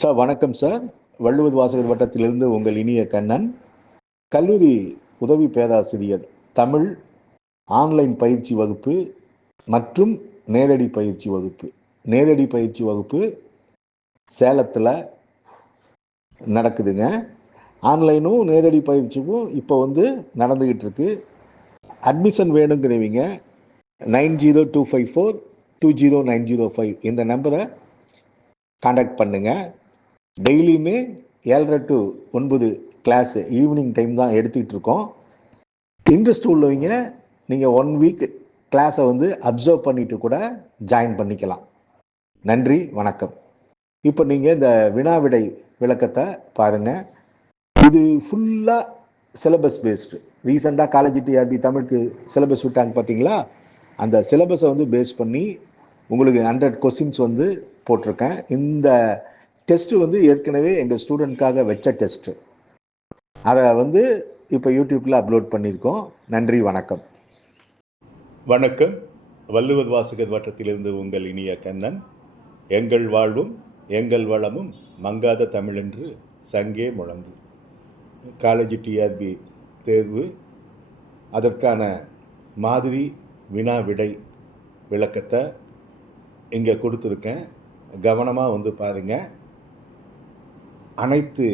Sir வணக்கம் sir. Valluvar வாசகர் வட்டத்திலிருந்து உங்கள் இனிய கண்ணன். கல்லூரி உதவி பேராசிரியர் தமிழ் ஆன்லைன் பயிற்சி வகுப்பு மற்றும் நேரடி பயிற்சி வகுப்பு. நேரடி பயிற்சி வகுப்பு சேலத்தில் நடக்குதுங்க. ஆன்லைனும் நேரடி பயிற்சிக்கும் இப்போ நடந்துக்கிட்டு இருக்கு. அட்மிஷன் வேணுங்கிறவங்க 9025420905 இந்த நம்பரை கான்டாக்ட் பண்ணுங்க. டெய்லியுமே 7:30 to 9 கிளாஸ் ஈவினிங் டைம் தான் எடுத்துக்கிட்டு இருக்கோம். இன்ட்ரெஸ்ட் உள்ளவங்க நீங்கள் 1 வீக் கிளாஸை அப்சர்வ் பண்ணிட்டு கூட ஜாயின் பண்ணிக்கலாம். நன்றி, வணக்கம். இப்போ நீங்கள் இந்த வினாவிடை விளக்கத்தை பாருங்கள். இது ஃபுல்லாக சிலபஸ் பேஸ்டு. ரீசெண்டாக காலேஜ் டிஆர்பி தமிழுக்கு சிலபஸ் விட்டாங்க பார்த்தீங்களா? அந்த சிலபஸை பேஸ் பண்ணி உங்களுக்கு 100 கொஸ்டின்ஸ் போட்டிருக்கேன். இந்த டெஸ்ட்டு ஏற்கனவே எங்கள் ஸ்டூடெண்ட்காக வச்ச டெஸ்ட்டு. அதை இப்போ யூடியூப்பில் அப்லோட் பண்ணியிருக்கோம். நன்றி, வணக்கம். வணக்கம். வள்ளுவர் வாசகர் வட்டத்திலிருந்து உங்கள் இனிய கண்ணன். எங்கள் வாழ்வும் எங்கள் வளமும் மங்காத தமிழென்று சங்கே முழங்கு. காலேஜ் டிஆர்பி தேர்வு, அதற்கான மாதிரி வினா விடை விளக்கத்தை இங்கே கொடுத்துருக்கேன். கவனமாக பாருங்கள். அனைத்து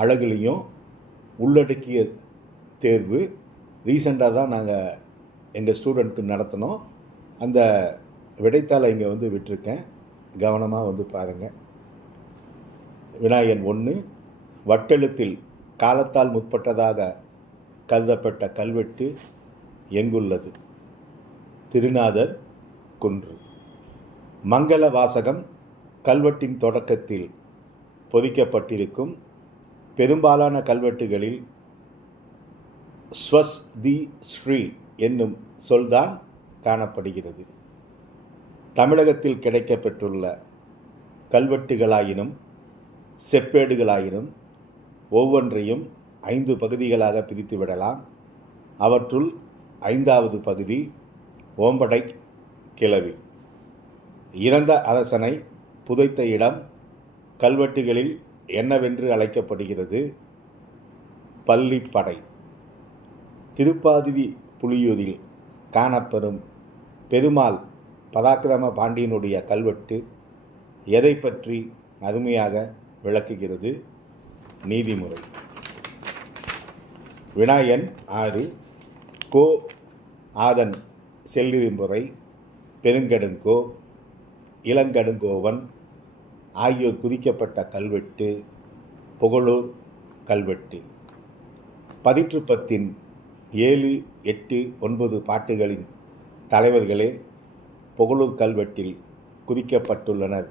அழகுலையும் உள்ளடக்கிய தேர்வு. ரீசெண்டாக தான் நாங்கள் எங்கள் ஸ்டூடெண்ட்க்கு நடத்தினோம். அந்த விடைத்தாளை இங்கே விட்டிருக்கேன். கவனமாக பாருங்கள். வினாயன் 1, வட்டெழுத்தில் காலத்தால் முற்பட்டதாக கருதப்பட்ட கல்வெட்டு எங்குள்ளது? திருநாதர் குன்று. மங்கள வாசகம் கல்வெட்டின் தொடக்கத்தில் பொதிக்கப்பட்டிருக்கும். பெரும்பாலான கல்வெட்டுகளில் ஸ்வஸ் தி ஸ்ரீ என்னும் சொல்தான் காணப்படுகிறது. தமிழகத்தில் கிடைக்கப்பெற்றுள்ள கல்வெட்டுகளாயினும் செப்பேடுகளாயினும் ஒவ்வொன்றையும் 5 பகுதிகளாக பிரித்து விடலாம். அவற்றுள் 5வது பகுதி ஓம்படை கிளவி. இறந்த அரசனை புதைத்த இடம் கல்வெட்டுகளில் என்னவென்று அழைக்கப்படுகிறது? பள்ளிப்படை. திருப்பாதிரி புலியூரில் காணப்பெறும் பெருமாள் பராக்கிரம பாண்டியனுடைய கல்வெட்டு எதை பற்றி அருமையாக விளக்குகிறது? நீதிமுறை. வினாயன் 6, கோ ஆதன் செல்லிரும்புரை, பெருங்கடுங்கோ, இளங்கடுங்கோவன் ஆகியோர் குறிக்கப்பட்ட கல்வெட்டு புகழூர் கல்வெட்டு. பதிற்றுப்பத்தின் 7, 8, 9 பாட்டுகளின் தலைவர்களே புகழூர் கல்வெட்டில் குறிக்கப்பட்டுள்ளனர்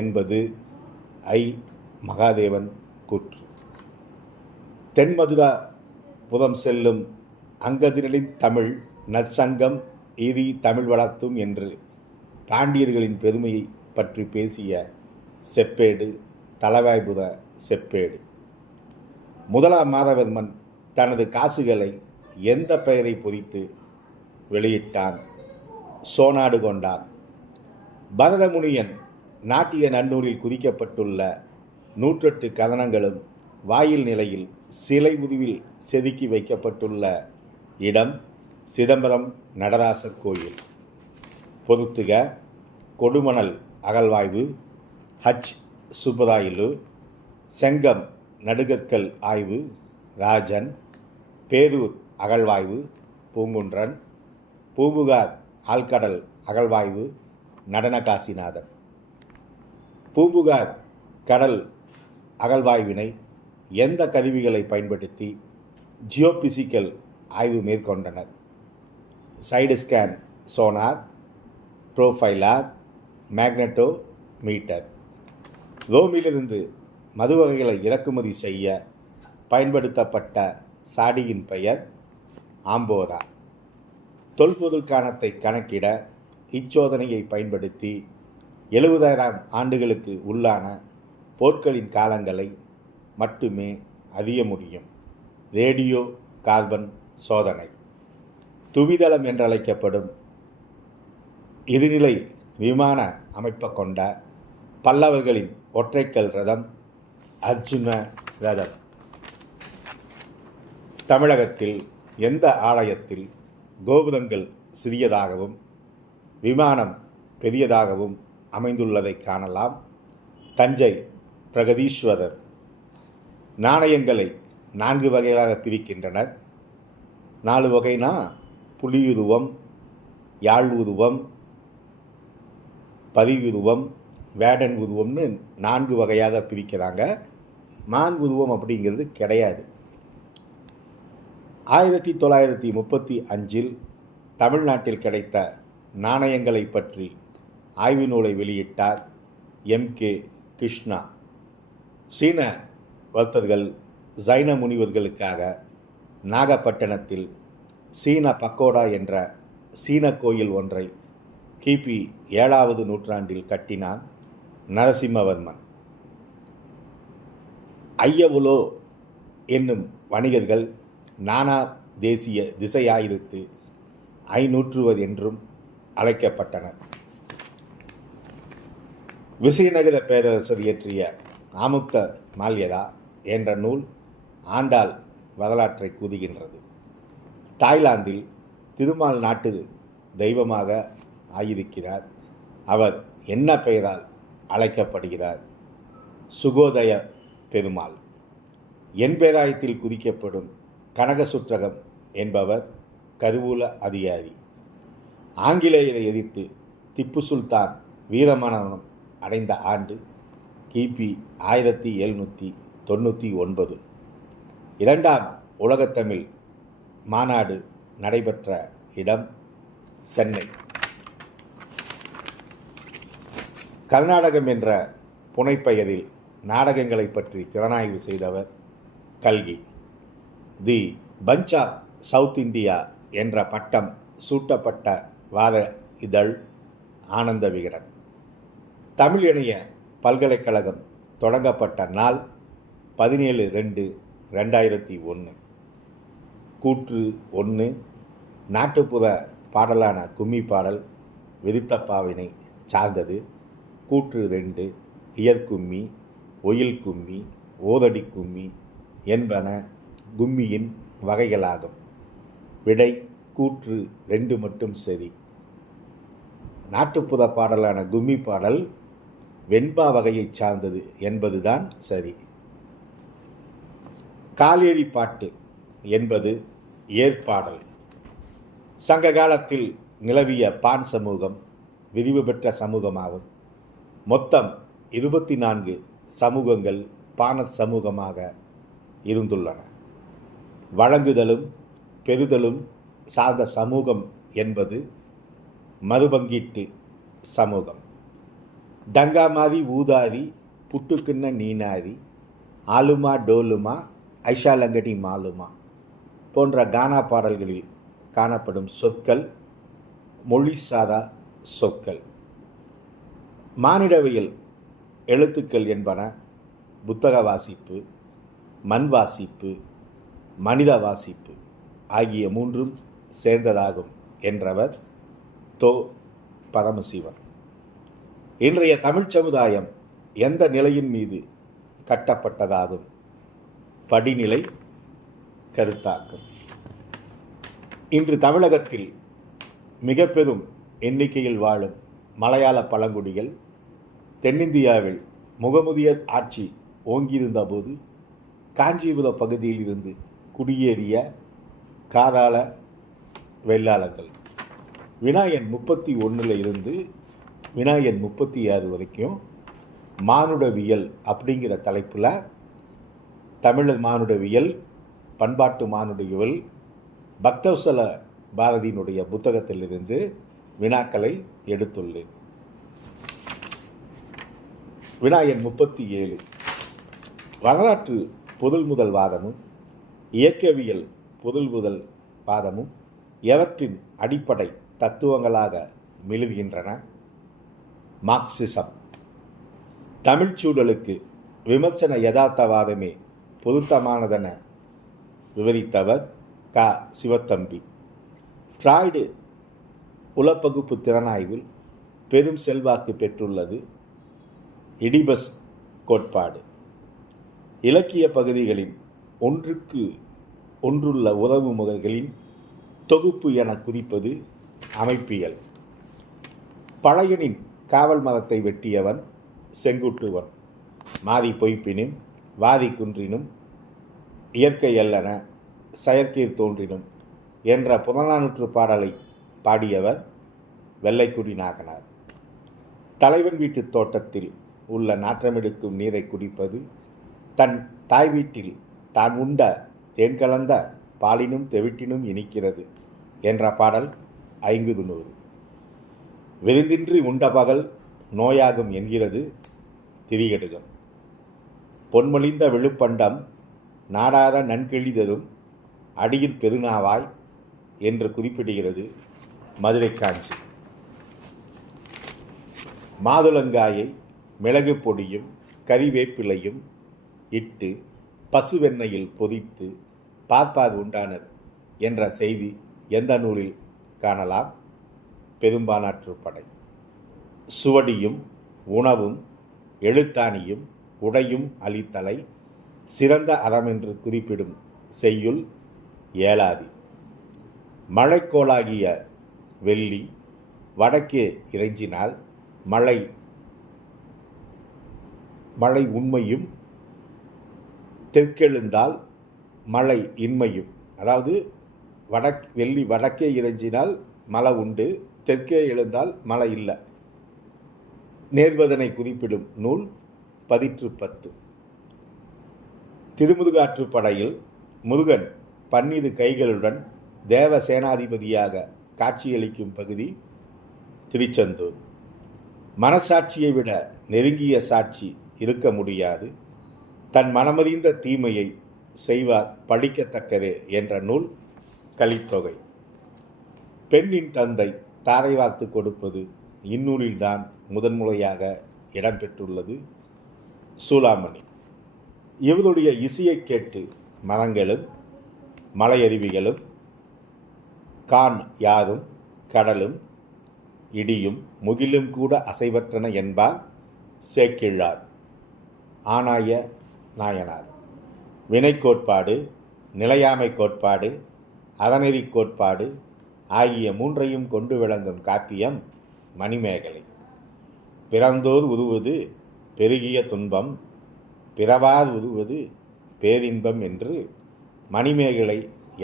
என்பது ஐ. மகாதேவன் கூற்று. தென்மதுரா புறம் செல்லும் அங்கதினலின் தமிழ் நற்சங்கம் இதி தமிழ் வளர்த்தும் என்று பாண்டியர்களின் பெருமையை பற்றி பேசிய செப்பேடு தளவாய்புர செப்பேடு. முதலாம் மாதவர்மன் தனது காசுகளை எந்த பெயரை பொறித்து வெளியிட்டான்? சோனாடு கொண்டான். பரதமுனியன் நாட்டிய நன்னூலில் குறிக்கப்பட்டுள்ள 108 கதனங்களும் வாயில் நிலையில் சிலை உருவில் செதுக்கி வைக்கப்பட்டுள்ள இடம் சிதம்பரம் நடராசர் கோயில். பொருத்துக: கொடுமணல் அகழ்வாய்வு ஹச். சுப்பராயலு, செங்கம் நடுகற்கள் ஆய்வு ராஜன், பேரூர் அகழ்வாய்வு பூங்குன்றன், பூம்புகார் ஆழ்கடல் அகழ்வாய்வு நடனகாசிநாதன். பூம்புகார் கடல் அகழ்வாய்வினை எந்த கருவிகளை பயன்படுத்தி ஜியோபிசிக்கல் ஆய்வு மேற்கொண்டனர்? Side scan sonar, profiler, magnetometer. ரோமிலிருந்து மது வகைகளை இறக்குமதி செய்ய பயன்படுத்தப்பட்ட சாடியின் பெயர் ஆம்போரா. தொல்பொருள் காணத்தை கணக்கிட இச்சோதனையை பயன்படுத்தி 70,000 ஆண்டுகளுக்கு உள்ளான போர்க்களின் காலங்களை மட்டுமே அறிய முடியும். ரேடியோ கார்பன் சோதனை. துவிதளம் என்றழைக்கப்படும் இருநிலை விமான அமைப்பை கொண்ட பல்லவர்களின் ஒற்றைக்கல் ரதம் அர்ஜுன ரதம். தமிழகத்தில் எந்த ஆலயத்தில் கோபுரங்கள் சிறியதாகவும் விமானம் பெரியதாகவும் அமைந்துள்ளதை காணலாம்? தஞ்சை பிரகதீஸ்வரர். நாணயங்களை 4 வகைகளாக பிரிக்கின்றனர். 4 வகைனா புலியுருவம், யாழ் உருவம், பதிவுருவம், வேடன் உருவம்னு 4 வகையாக பிரிக்கிறாங்க. மான் உருவம் அப்படிங்கிறது கிடையாது. 1935 தமிழ்நாட்டில் கிடைத்த நாணயங்களை பற்றி ஆய்வு நூலை வெளியிட்டார் M.K. கிருஷ்ணா. சீன வர்த்தகர்கள் ஜைன முனிவர்களுக்காக நாகப்பட்டினத்தில் சீன பக்கோடா என்ற சீன கோயில் ஒன்றை கிபி 7வது நூற்றாண்டில் கட்டினான் நரசிம்மவர்மன். ஐயவுலோ என்னும் வணிகர்கள் நானா தேசிய திசையாயிரத்து 500 என்றும் அழைக்கப்பட்டனர். விசயநகர பேரரசர் இயற்றிய ஆமுக்த மால்யதா என்ற நூல் ஆண்டாள் வரலாற்றை கூறுகின்றது. தாய்லாந்தில் திருமால் நாட்டு தெய்வமாக ஆயிருக்கிறார். அவர் என்ன பெயரால் அழைக்கப்படுகிறார்? சுகோதய பெருமாள். என்பேராயத்தில் குறிக்கப்படும் கனகசுற்றகம் என்பவர் கருவூல அதிகாரி. ஆங்கிலேயரை எதிர்த்து திப்பு சுல்தான் வீரமரணம் அடைந்த ஆண்டு கிபி 1799. 2ஆம் உலகத்தமிழ் மாநாடு நடைபெற்ற இடம் சென்னை. கர்நாடகம் என்ற புனைப்பெயரில் நாடகங்களை பற்றி திறனாய்வு செய்தவர் கல்கி. தி பஞ்ச் ஆஃப் சவுத் இந்தியா என்ற பட்டம் சூட்டப்பட்ட வார இதழ் ஆனந்த விகடன். தமிழ் இணைய பல்கலைக்கழகம் தொடங்கப்பட்ட நாள் 17/2/2001. கூற்று 1 நாட்டுப்புற பாடலான கும்மி பாடல் விருத்தப்பாவினை சார்ந்தது. கூற்று 2 இயற்கும்மி, ஒயில் கும்மி, ஓதடி கும்மி என்பன கும்மியின் வகைகளாகும். விடை கூற்று 2 மட்டும் சரி. நாட்டுப்புற பாடலான கும்மி பாடல் வெண்பா வகையை சார்ந்தது என்பதுதான் சரி. காலேரி பாட்டு என்பது ஏற்பாடல். சங்க காலத்தில் நிலவிய பான் சமூகம் விரிவு பெற்ற சமூகமாகும். மொத்தம் 24 சமூகங்கள் பாணர் சமூகமாக இருந்துள்ளன. வழங்குதலும் பெறுதலும் சார்ந்த சமூகம் என்பது மறுபங்கீட்டு சமூகம். டங்காமாதி ஊதாரி புட்டுக்குன்ன நீனாரி ஆலுமா டோலுமா ஐஷாலங்கடி மாலுமா போன்ற கானா பாடல்களில் காணப்படும் சொற்கள் மொழிசாரா சொற்கள். மானிடவியல் எழுத்துக்கள் என்பன புத்தக வாசிப்பு, மண் வாசிப்பு, மனித வாசிப்பு ஆகிய 3ம் சேர்ந்ததாகும் என்றவர் தோ. பரமசிவன். இன்றைய தமிழ் சமுதாயம் எந்த நிலையின் மீது கட்டப்பட்டதாகும்? படிநிலை கருத்தாக்கம். இன்று தமிழகத்தில் மிக பெரும் எண்ணிக்கையில் வாழும் மலையாள பழங்குடிகள் தென்னிந்தியாவில் முகமுதியர் ஆட்சி ஓங்கியிருந்த போது காஞ்சிபுர பகுதியில் இருந்து குடியேறிய காதாள வெள்ளாளர்கள். வினாயன் 31 இருந்து வினாயன் 36 வரைக்கும் மானுடவியல் அப்படிங்கிற தலைப்பில் தமிழர் மானுடவியல், பண்பாட்டு மானுடவியல் பக்தவசல பாரதியினுடைய புத்தகத்திலிருந்து வினாக்களை எடுத்துள்ளேன். வினாயன் 37 வரலாற்று பொருள் முதல் வாதமும் இயக்கவியல் பொருள் முதல் வாதமும் எவற்றின் அடிப்படை தத்துவங்களாக மிளிர்கின்றன? மார்க்சிசம். தமிழ்ச்சூழலுக்கு விமர்சன யதார்த்தவாதமே பொருத்தமானதென விவரித்தவர் க. சிவத்தம்பி. ஃப்ராய்டு உளப்பகுப்பு திறனாய்வில் பெரும் செல்வாக்கு பெற்றுள்ளது. இடிபஸ் கோட்பாடு. இலக்கிய பகுதிகளின் ஒன்றுக்கு ஒன்றுள்ள உறவு முறைகளின் தொகுப்பு என குதிப்பது அமைப்பியல். பழையனின் காவல் மரத்தை வெட்டியவன் செங்குட்டுவன், மாதி பொய்ப்பினும் வாதி குன்றினும் இயற்கை அல்லன செயற்கீர் தோன்றினும் என்ற புறநானூற்று பாடலை பாடியவர் வெள்ளைக்குடி நாகனார். தலைவன் வீட்டு தோட்டத்தில் உள்ள நாற்றமெடுக்கும் நீரை குடிப்பது தன் தாய் வீட்டில் தான் உண்ட தேன் கலந்த பாலினும் தெவிட்டினும் இனிக்கிறது என்ற பாடல் 500. விருந்தின்றி உண்ட பகல் நோயாகும் என்கிறது திரிகடுகம். பொன்மொழிந்த விழுப்பண்டம் நாடாத நன்கெளிததும் அடியில் பெருநாவாய் என்று குறிப்பிடுகிறது மதுரை காஞ்சி. மாதுளங்காயை மிளகு பொடியும் கறிவேப்பிலையும் இட்டு பசுவெண்ணெயில் பொதித்து பார்ப்பார் உண்டானது என்ற செய்தி எந்த நூலில் காணலாம்? பெரும்பானாற்றுப்படை. சுவடியும் உணவும் எழுத்தாணியும் உடையும் அளித்தலை சிறந்த அறமென்று குறிப்பிடும் செய்யுள் ஏலாதி. மழைக்கோளாகிய வெள்ளி வடக்கே இறைஞ்சினால் மழை உண்மையும், தெற்கெழுந்தால் மழை இன்மையும். அதாவது வெள்ளி வடக்கே இறைஞ்சினால் மழை உண்டு, தெற்கே எழுந்தால் மழை இல்லை. நேர்வதனை குறிப்பிடும் நூல் 10. திருமுருகாற்றுப்படையில் முருகன் 12 கைகளுடன் தேவ சேனாதிபதியாக காட்சியளிக்கும் பகுதி திருச்செந்தூர். மனசாட்சியை விட நெருங்கிய சாட்சி இருக்க முடியாது, தன் மனமறிந்த தீமையை செய்வார் படிக்கத்தக்கதே என்ற நூல் கலித்தொகை. பெண்ணின் தந்தை தாரை வார்த்து கொடுப்பது இந்நூலில்தான் முதன்முறையாக இடம்பெற்றுள்ளது சூளாமணி. இவருடைய இசையை கேட்டு மரங்களும் மலையருவிகளும் கான் யாரும் கடலும் இடியும் முகிலும் கூட அசைவற்றன என்பார் சேக்கிழார். ஆனாய நாயனார். வினை கோட்பாடு, நிலையாமை கோட்பாடு, அறநெறி கோட்பாடு ஆகிய 3ஐயும் கொண்டு விளங்கும் காப்பியம் மணிமேகலை. பிறந்தோர் உருவது பெருகிய துன்பம், பிறவார் உருவது பேரின்பம் என்று மணிமேகலை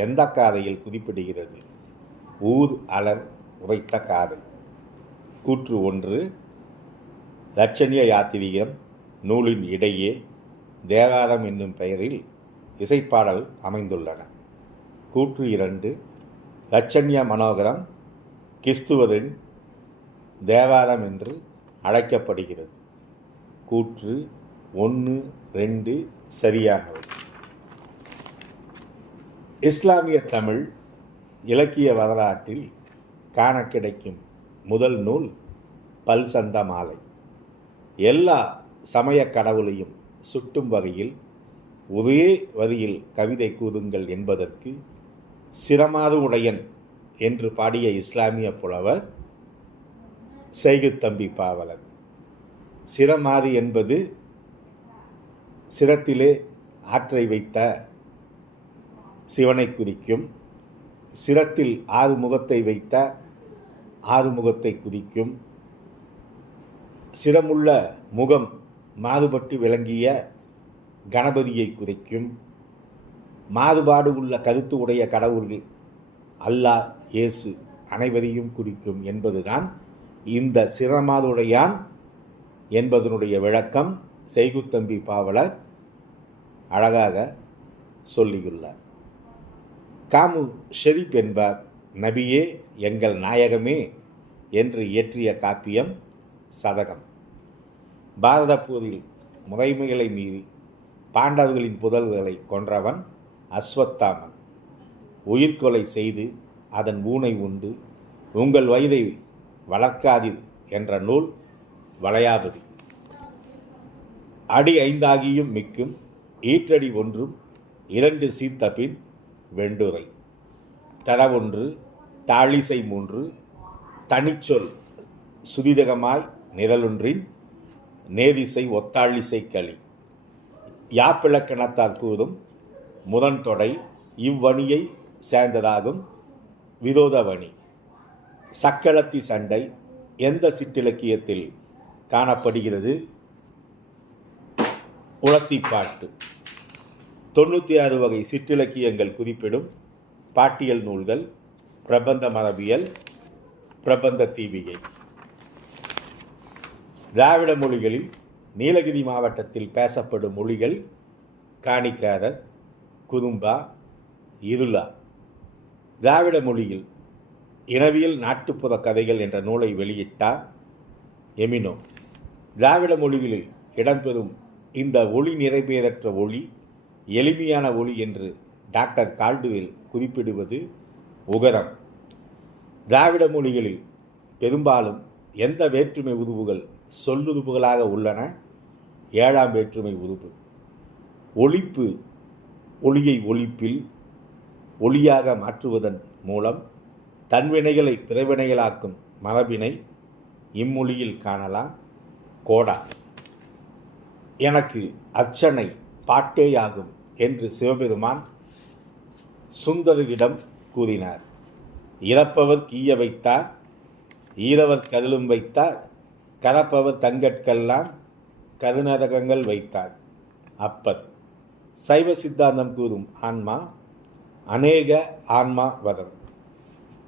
எந்த காதையில் குறிப்பிடுகிறது? ஊர் அலர் உரைத்த காதை. கூற்று 1. லட்சண்ய யாத்திரிகம் நூலின் இடையே தேவாரம் என்னும் பெயரில் இசைப்பாடல் அமைந்துள்ளன. கூற்று 2. லட்சண்ய மனோகரம் கிறிஸ்துவரின் தேவாரம் என்று அழைக்கப்படுகிறது. கூற்று 1, 2 சரியானவை. இஸ்லாமிய தமிழ் இலக்கிய வரலாற்றில் காண கிடைக்கும் முதல் நூல் பல்சந்த மாலை. எல்லா சமய கடவுளையும் சுட்டும் வகையில் ஒரே வரியில் கவிதை கூறுங்கள் என்பதற்கு சிரமாது உடையன் என்று பாடிய இஸ்லாமிய புலவர் செய்குத்தம்பி பாவலர். சிரமாது என்பது சிரத்திலே ஆற்றை வைத்த சிவனை குறிக்கும். சிரத்தில் 6 முகத்தை வைத்த 6 முகத்தை குறிக்கும். சிரமுள்ள முகம் மாறுபட்டு விளங்கிய கணபதியை குறிக்கும். மாறுபாடு உள்ள கருத்து உடைய கடவுள்கள் அல்லாஹ், இயேசு அனைவரையும் குறிக்கும் என்பதுதான் இந்த சிரமாதுடையான் என்பதனுடைய விளக்கம். செய்குத்தம்பி பாவலர் அழகாக சொல்லியுள்ளார். காமு ஷெரீப் என்பார் நபியே எங்கள் நாயகமே என்று இயற்றிய காப்பியம் சதகம். பாரத போரில் முறைமைகளை மீறி பாண்டவர்களின் புதல்களை கொன்றவன் அஸ்வத்தாமன். உயிர்கொலை செய்து அதன் ஊனை உண்டு உங்கள் வயதை வளர்க்காதீர் என்ற நூல் வளையாபதி. அடி 5 ஆகியும் மிக்கும் ஈற்றடி 1 2 சீர்த்தபின் வெண்டுரை. தர 1 தாழிசை 3 தனிச்சொல் சுதிதகமாய் நிரலொன்றின் நேரிசை ஒத்தாழிசை களி யாப்பிலக்கணத்தார் கூறும் முதன் தொடை இவ்வணியை சேர்ந்ததாகும் விரோதவணி. சக்களத்தி சண்டை எந்த சிற்றிலக்கியத்தில் காணப்படுகிறது? உலத்திப்பாட்டு. 96 வகை சிற்றிலக்கியங்கள் குறிப்பிடும் பாட்டியல் நூல்கள்: பிரபந்த மரபியல், பிரபந்த தீபிகை. திராவிட மொழிகளில் நீலகிரி மாவட்டத்தில் பேசப்படும் மொழிகள் காணிக்காரர், குறும்பா, இருளா. திராவிட மொழியில் இனவியல் நாட்டுப்புற கதைகள் என்ற நூலை வெளியிட்டார் எமினோ. திராவிட மொழிகளில் இடம்பெறும் இந்த ஒளி நிறைவேறற்ற ஒளி எளிமையான ஒளி என்று டாக்டர் கால்டுவெல் குறிப்பிடுவது உகரம். திராவிட மொழிகளில் பெரும்பாலும் எந்த வேற்றுமை உருவுகள் சொல்லுறுப்புகளாக உள்ளன? 7ஆம் வேற்றுமை உருவு. ஒலிப்பு ஒளியை ஒலிப்பில் ஒளியாக மாற்றுவதன் மூலம் தன்வினைகளை பிறவினைகளாக்கும் மரபினை இம்மொழியில் காணலாம். கோடா. எனக்கு அர்ச்சனை பாட்டேயாகும் என்று சிவபெருமான் சுந்தரரிடம் கூறினார். இறப்பவர் கீய வைத்தார், ஈரவர் கதிலும் வைத்தார், கரப்பவர் தங்கற்கெல்லாம் கருநரகங்கள் வைத்தார். அப்பர். சைவ சித்தாந்தம் கூறும் ஆன்மா அநேக ஆன்மா வதம்.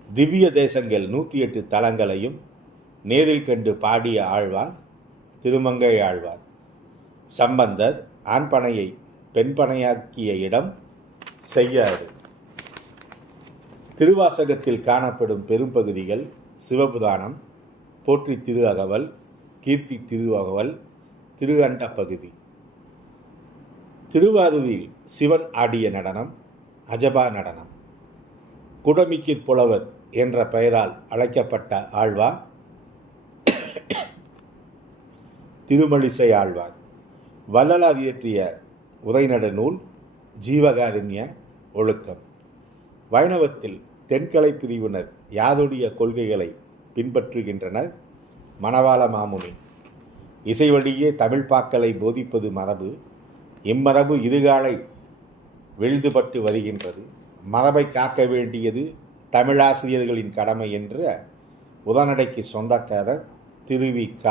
திவ்ய தேசங்கள் 108 தலங்களையும் நேரில் கண்டு பாடிய ஆழ்வார் திருமங்கை ஆழ்வார். சம்பந்தர் ஆண்பனையை பெண்பனையாக்கிய இடம் செய்யாறு. திருவாசகத்தில் காணப்படும் பெரும்பகுதிகள் சிவபுராணம், போற்றி திரு அகவல், கீர்த்தி திரு அகவல், திருஅண்ட பகுதி. திருவாரூரில் சிவன் ஆடிய நடனம் அஜபா நடனம். குடமிக்கிற் புலவர் என்ற பெயரால் அழைக்கப்பட்ட ஆழ்வார் திருமழிசை ஆழ்வார். வள்ளலார் இயற்றிய உரைநட நூல் ஜீவகாருண்ய ஒழுக்கம். வைணவத்தில் தென்கலை பிரிவினர் யாருடைய கொள்கைகளை பின்பற்றுகின்றனர்? மணவாள மாமுனி. இசை வழியே தமிழ் பாக்களை போதிப்பது மரபு. இம்மரபு இதுகாலை விழுதுபட்டு வருகின்றது. மரபை காக்க வேண்டியது தமிழாசிரியர்களின் கடமை என்ற உடனடைக்கு சொந்தக்காரர் திருவிக.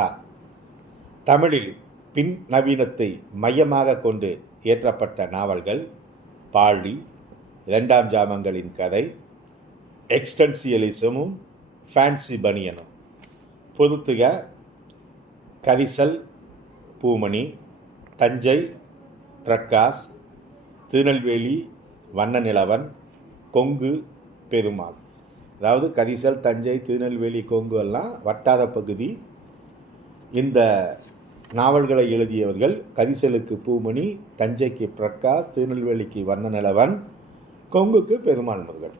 தமிழில் பின் நவீனத்தை மையமாக கொண்டு இயற்றப்பட்ட நாவல்கள் பாழி, 2ஆம் ஜாமங்களின் கதை, எக்ஸ்டென்சியலிசமும் ஃபேன்சி பனியனும். பொறுத்துக: கரிசல் பூமணி, தஞ்சை பிரகாஷ், திருநெல்வேலி வண்ணநிலவன், கொங்கு பெருமாள். அதாவது கரிசல், தஞ்சை, திருநெல்வேலி, கொங்கு எல்லாம் வட்டார பகுதி. இந்த நாவல்களை எழுதியவர்கள் கரிசலுக்கு பூமணி, தஞ்சைக்கு பிரகாஷ், திருநெல்வேலிக்கு வண்ணநிலவன், கொங்குக்கு பெருமாள் முருகன்.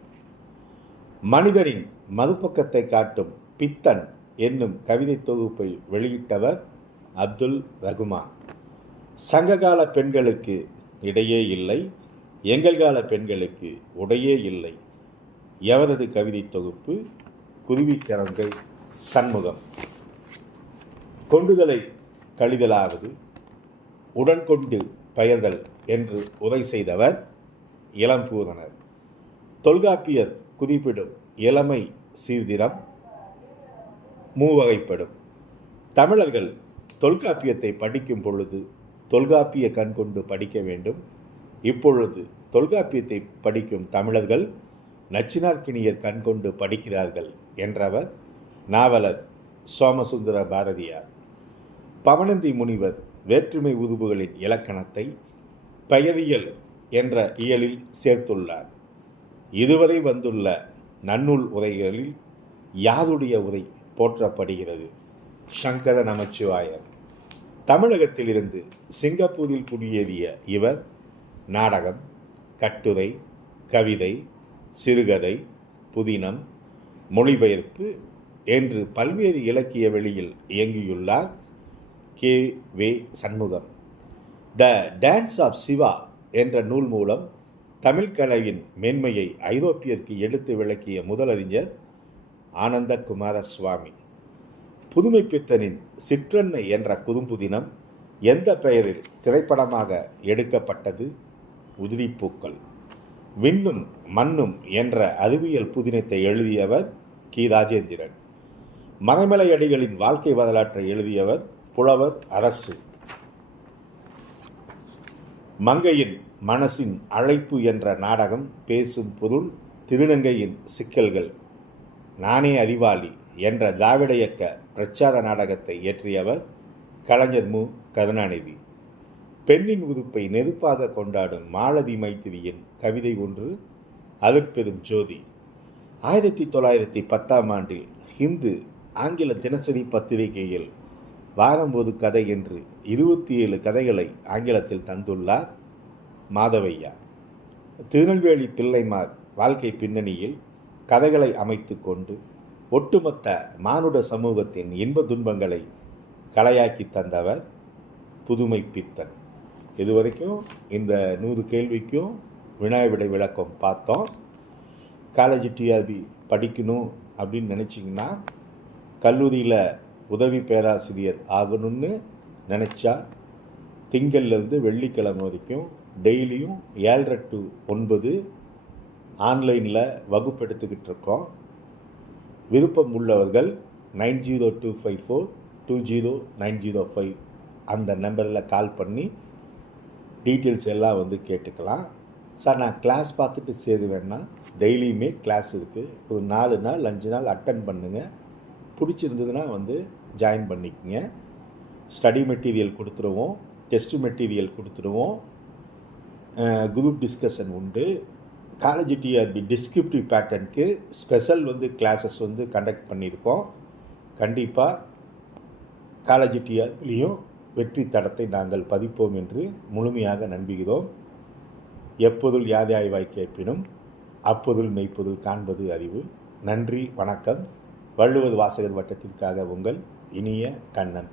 மனிதனின் மறுபக்கத்தை காட்டும் பித்தன் என்னும் கவிதை தொகுப்பை வெளியிட்டவர் அப்துல் ரகுமான். சங்ககால பெண்களுக்கு இடையே இல்லை, எங்கள் கால பெண்களுக்கு உடையே இல்லை. எவரது கவிதை தொகுப்பு? குருவிக்கரங்கை சண்முகம். கொண்டுதலை கழிதலாவது உடன்கொண்டு பெயர்தல் என்று உரை செய்தவர் இளம்பூரணர். தொல்காப்பியர் குறிப்பிடும் இளமை சீர்திரம் மூவகைப்படும். தமிழர்கள் தொல்காப்பியத்தை படிக்கும் பொழுது தொல்காப்பிய கண் கொண்டு படிக்க வேண்டும். இப்பொழுது தொல்காப்பியத்தை படிக்கும் தமிழர்கள் நச்சினார்க்கினியர் கண் கொண்டு படிக்கிறார்கள் என்றவர் நாவலர் சோமசுந்தர பாரதியார். பவனந்தி முனிவர் வேற்றுமை உருபுகளின் இலக்கணத்தை பெயரியல் என்ற இயலில் சேர்த்துள்ளார். இதுவரை வந்துள்ள நன்னூல் உரைகளில் யாருடைய உரை போற்றப்படுகிறது? சங்கர நமச்சிவாயர். தமிழகத்திலிருந்து சிங்கப்பூரில் குடியேறிய இவர் நாடகம், கட்டுரை, கவிதை, சிறுகதை, புதினம், மொழிபெயர்ப்பு என்று பல்வேறு இலக்கிய வெளியில் இயங்கியுள்ளார். K V. Shanmugam. The dance of Shiva என்ற நூல் மூலம் தமிழ் கலையின் மேன்மையை ஐரோப்பியருக்கு எடுத்து விளக்கிய முதலறிஞர் ஆனந்த குமாரசுவாமி. புதுமை பித்தனின் சிற்றன்னை என்ற குறும்புதினம் எந்த பெயரில் திரைப்படமாக எடுக்கப்பட்டது? உதிரிப்பூக்கள். விண்ணும் மண்ணும் என்ற அறிவியல் புதினத்தை எழுதியவர் கி. ராஜேந்திரன். மறைமலையடிகளின் வாழ்க்கை வரலாற்றை எழுதியவர் புலவர் அரசு. மங்கையின் மனசின் அழைப்பு என்ற நாடகம் பேசும் பொருள் திருநங்கையின் சிக்கல்கள். நானே அறிவாளி என்ற திராவிட இயக்க பிரச்சார நாடகத்தை இயற்றியவர் கலைஞர் மு. கருணாநிதி. பெண்ணின் உறுப்பை நெருப்பாக கொண்டாடும் மாலதி மைத்திரியின் கவிதை ஒன்று அருட்பெரும் ஜோதி. 1910 ஹிந்து ஆங்கில தினசரி பத்திரிகையில் வாரம் ஒரு கதை என்று 27 கதைகளை ஆங்கிலத்தில் தந்துள்ளார் மாதவையா. திருநெல்வேலி பிள்ளைமார் வாழ்க்கை பின்னணியில் கதைகளை அமைத்து கொண்டு ஒட்டுமொத்த மானுட சமூகத்தின் இன்ப துன்பங்களை கலையாக்கி தந்தவர் புதுமை பித்தன். இதுவரைக்கும் இந்த 100 கேள்விக்கும் வினாய் விடை விளக்கம் பார்த்தோம். காலேஜ் டிஆர்பி படிக்கணும் அப்படின்னு நினச்சிங்கன்னா, கல்லூரியில் உதவி பேராசிரியர் ஆகணும்னு நினச்சா திங்கள்லேருந்து வெள்ளிக்கிழமை வரைக்கும் டெய்லியும் 7:30 to 9 ஆன்லைனில் வகுப்பு எடுத்துக்கிட்டு இருக்கோம். விருப்பம் உள்ளவர்கள் 9025420905 அந்த நம்பரில் கால் பண்ணி டீட்டெயில்ஸ் எல்லாம் வந்து கேட்டுக்கலாம். சார், நான் கிளாஸ் பார்த்துட்டு சேருவேன்னா டெய்லியுமே கிளாஸ் இருக்குது. ஒரு 4 நாள் 5 நாள் அட்டன் பண்ணுங்கள். பிடிச்சிருந்ததுன்னா வந்து ஜாயின் பண்ணிக்கங்க. ஸ்டடி மெட்டீரியல் கொடுத்துருவோம், டெஸ்ட் மெட்டீரியல் கொடுத்துருவோம், குரூப் டிஸ்கஷன் உண்டு. காலேஜ் டிஆர்பி டிஸ்கிரிப்டிவ் பேட்டர்னுக்கு ஸ்பெஷல் வந்து கிளாஸஸ் வந்து கண்டக்ட் பண்ணியிருக்கோம். கண்டிப்பாக காலேஜ் டிஆர்பிலையும் வெற்றி தடத்தை நாங்கள் பதிப்போம் என்று முழுமையாக நம்புகிறோம். எப்பொருள் யாதாய்வாய் கேட்பினும் அப்பொருள் மெய்ப்பொருள் காண்பது அறிவு. நன்றி, வணக்கம். வள்ளுவர் வாசகர் வட்டத்திற்காக உங்கள் இனிய கண்ணன்.